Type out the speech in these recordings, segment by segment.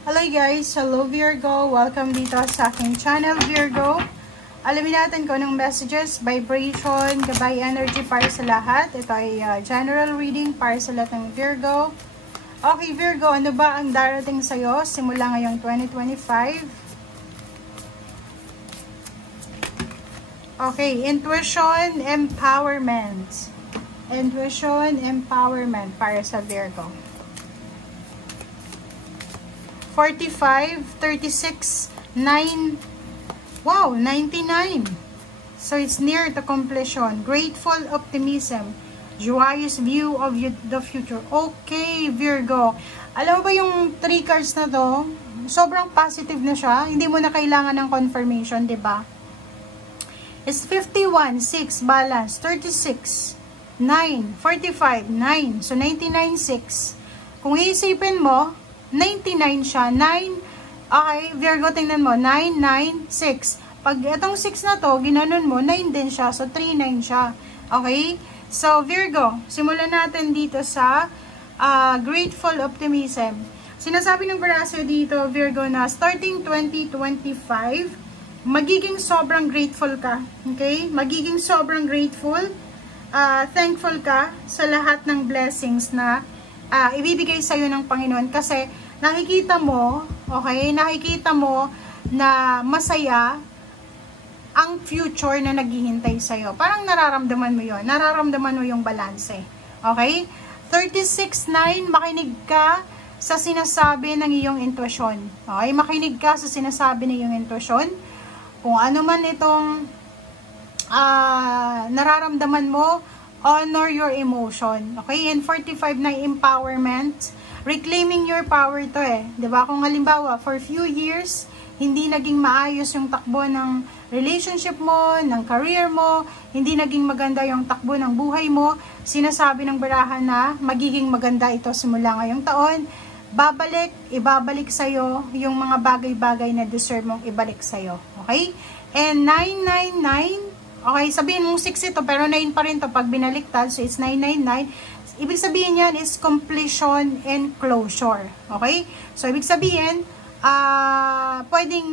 Hello guys! Hello Virgo! Welcome dito sa aking channel Virgo. Alamin natin kung anong messages, vibration, gabay energy para sa lahat. Ito ay general reading para sa lahat ng Virgo. Okay Virgo, ano ba ang darating sa'yo simula ngayong 2025? Okay, intuition, empowerment. Intuition, empowerment para sa Virgo. 45, 36, 9, wow, 99. So it's near to completion. Grateful optimism. Joyous view of the future. Okay, Virgo. Alam mo ba yung 3 cards na to? Sobrang positive na siya. Hindi mo na kailangan ng confirmation, di ba? It's 51, 6, balance, 36, 9, 45, 9. So 99, 6. Kung iisipin mo, 99 siya. 9, okay, Virgo, tingnan mo. 9, 9, 6. Pag itong 6 na to, ginanon mo, 9 din siya. So, 3, 9 siya. Okay? So, Virgo, simulan natin dito sa grateful optimism. Sinasabi ng Barasyo dito, Virgo, na starting 2025, magiging sobrang grateful ka. Okay? Magiging sobrang grateful. Thankful ka sa lahat ng blessings na ibibigay sa'yo ng Panginoon kasi nakikita mo, okay, nakikita mo na masaya ang future na naghihintay sa'yo. Parang nararamdaman mo yon, nararamdaman mo yung balanse. Okay? 36-9, makinig ka sa sinasabi ng iyong intuition. Okay? Makinig ka sa sinasabi ng iyong intuition. Kung ano man itong nararamdaman mo, honor your emotion. Okay? And 45 na empowerment. Reclaiming your power to eh. Diba? Kung halimbawa, for few years, hindi naging maayos yung takbo ng relationship mo, ng career mo, hindi naging maganda yung takbo ng buhay mo, sinasabi ng barahan na magiging maganda ito simula ngayong taon, ibabalik sa'yo yung mga bagay-bagay na deserve mong ibalik sa'yo. Okay? And 999, okay, sabihin mong 6 ito, pero 9 pa rin to pag binaliktad. So, it's 999. Ibig sabihin yan is completion and closure. Okay? So, ibig sabihin, pwedeng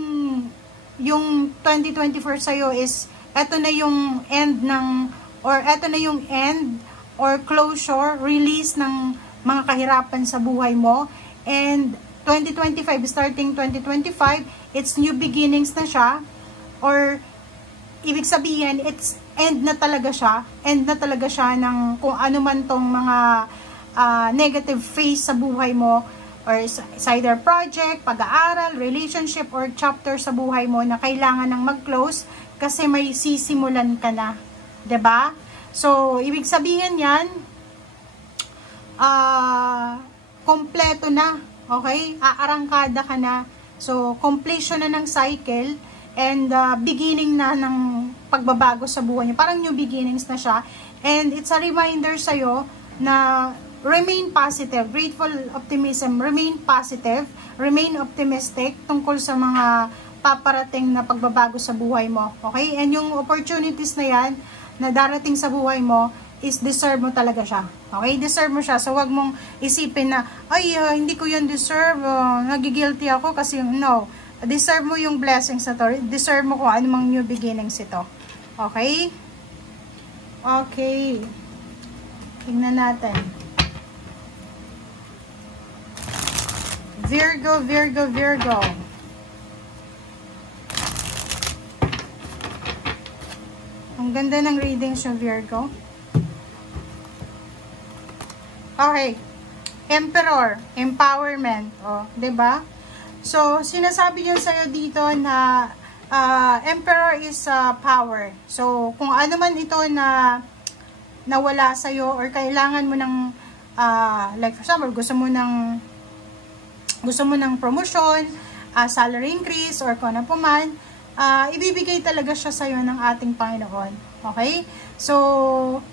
yung 2024 sa'yo is, eto na yung end ng, or eto na yung end or closure, release ng mga kahirapan sa buhay mo. And 2025, starting 2025, it's new beginnings na siya. Or ibig sabihin, it's end na talaga siya ng kung ano man tong mga negative phase sa buhay mo, or sa either project, pag-aaral, relationship, or chapter sa buhay mo na kailangan ng mag-close kasi may sisimulan ka na. 'Di ba? So, ibig sabihin yan, kompleto na, okay? Aarangkada ka na. So, completion na ng cycle, and beginning na ng pagbabago sa buhay niyo. Parang new beginnings na siya. And it's a reminder sa'yo na remain positive, grateful optimism, remain positive, remain optimistic tungkol sa mga paparating na pagbabago sa buhay mo. Okay? And yung opportunities na yan na darating sa buhay mo is deserve mo talaga siya. Okay? Deserve mo siya. So, wag mong isipin na, ay, hindi ko yun deserve, nagigilty ako kasi no. Deserve mo yung blessings na to. Deserve mo kung anumang new beginnings ito. Okay? Okay. Tingnan natin. Virgo, Virgo, Virgo. Ang ganda ng readings yung Virgo. Okay. Emperor, empowerment. O, 'di ba? So, sinasabi niya sa'yo dito na Emperor is power. So, kung ano man ito na nawala sa'yo or kailangan mo ng, like for example, gusto mo ng promotion, salary increase, or kung ano po man, ibibigay talaga siya sa'yo ng ating Panginoon. Okay? So,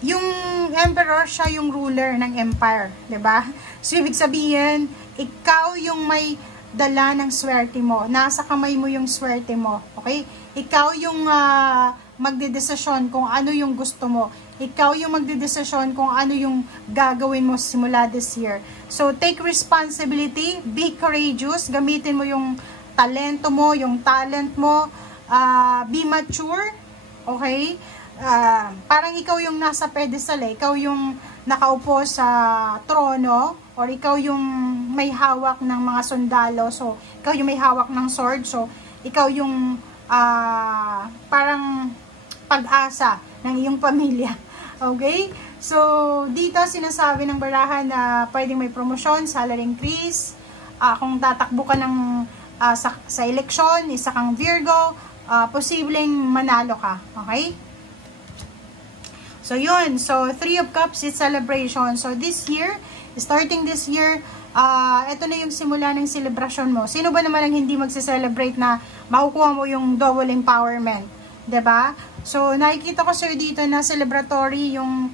yung Emperor, siya yung ruler ng empire. 'Di ba? So, ibig sabihin, ikaw yung may magdala ng swerte mo. Nasa kamay mo yung swerte mo. Okay? Ikaw yung magdedesisyon kung ano yung gusto mo. Ikaw yung magdedesisyon kung ano yung gagawin mo simula this year. So, take responsibility, be courageous, gamitin mo yung talento mo, yung talent mo, be mature, okay? Parang ikaw yung nasa pedestal, ikaw yung nakaupo sa trono, or ikaw yung may hawak ng mga sundalo, so ikaw yung may hawak ng sword, so ikaw yung parang pag-asa ng iyong pamilya. Okay? So, dito sinasabi ng barahan na pwedeng may promosyon, salary increase, kung tatakbo ka ng sa eleksyon, isa kang Virgo, posibleng manalo ka. Okay? So, yun. So, 3 of Cups is celebration. So, this year, starting this year, ito na yung simula ng celebration mo. Sino ba naman ang hindi magse-celebrate na makukuha mo yung double empowerment? 'Di ba? So, nakikita ko sir dito na celebratory yung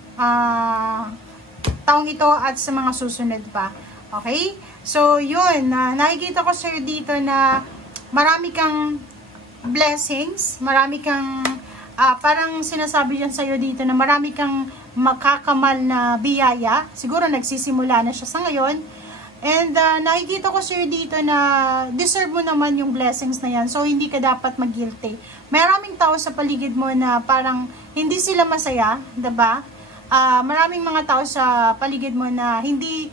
taong ito at sa mga susunod pa. Okay? So, yun. Nakikita ko sir dito na marami kang blessings, marami kang parang sinasabi yan sa'yo dito na marami kang makakamal na biyaya. Siguro nagsisimula na siya sa ngayon. And nakikita ko sir dito na deserve mo naman yung blessings na yan. So, hindi ka dapat mag-guilty. Maraming tao sa paligid mo na parang hindi sila masaya, diba? Maraming mga tao sa paligid mo na hindi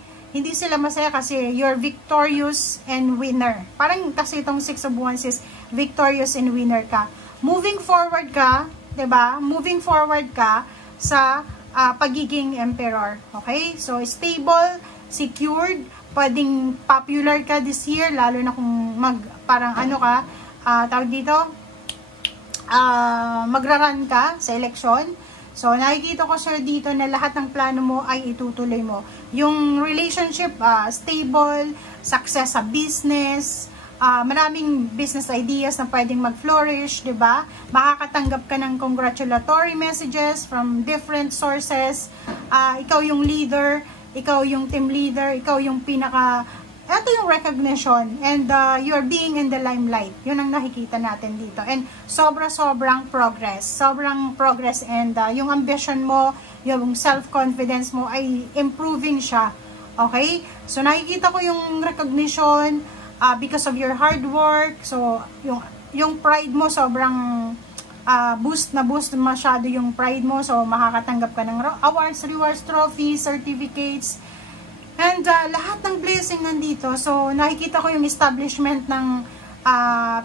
sila masaya kasi you're victorious and winner. Parang kasi itong 6 of Wands is victorious and winner ka. Moving forward ka, 'di ba? Moving forward ka sa pagiging emperor. Okay? So stable, secured, pwedeng popular ka this year lalo na kung parang ano ka, tawag dito, magra-run ka sa election. So, nakikita ko sir dito na lahat ng plano mo ay itutuloy mo. Yung relationship, stable, success sa business, maraming business ideas na pwedeng mag-flourish, di ba? Makakatanggap ka ng congratulatory messages from different sources. Ikaw yung leader, ikaw yung team leader, ikaw yung ito yung recognition, and you're being in the limelight. Yun ang nakikita natin dito. And sobrang progress, and yung ambition mo, yung self-confidence mo ay improving siya. Okay? So, nakikita ko yung recognition because of your hard work. So, yung pride mo, sobrang boost masyado yung pride mo. So, makakatanggap ka ng awards, rewards, trophies, certificates, and lahat ng blessing nandito. So, nakikita ko yung establishment ng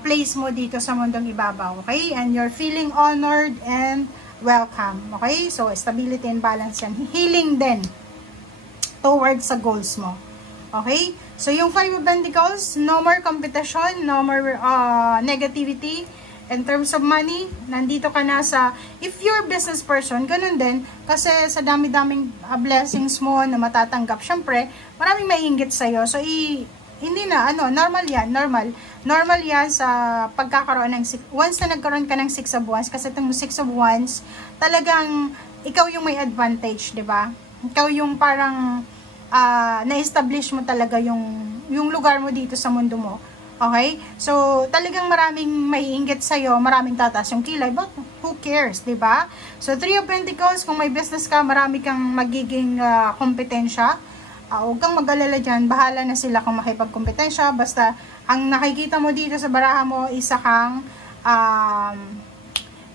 place mo dito sa mundong ibabaw. Okay? And you're feeling honored and welcome. Okay? So, stability and balance yan. Healing din towards sa goals mo. Okay? So, yung 5 of Pentacles, no more competition, no more negativity. In terms of money, nandito ka na sa, if you're a business person, ganun din, kasi sa dami-daming blessings mo na matatanggap, syempre, maraming maiinggit sa'yo. So, hindi na, normal yan, normal yan sa pagkakaroon ng, once na nagkaroon ka ng 6 of Wands, kasi itong 6 of Wands, talagang, ikaw yung may advantage, di ba? Ikaw yung parang, na-establish mo talaga yung lugar mo dito sa mundo mo. Okay? So, talagang maraming maiinggit sa'yo, maraming tataas yung kilay, but who cares, di ba? So, 3 of Pentacles, kung may business ka, marami kang magiging kompetensya. Huwag kang mag-alala dyan, bahala na sila kung makipagkompetensya, basta ang nakikita mo dito sa baraha mo, isa kang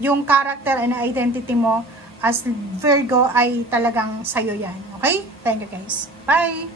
yung character and identity mo as Virgo ay talagang sa'yo yan. Okay? Thank you guys. Bye!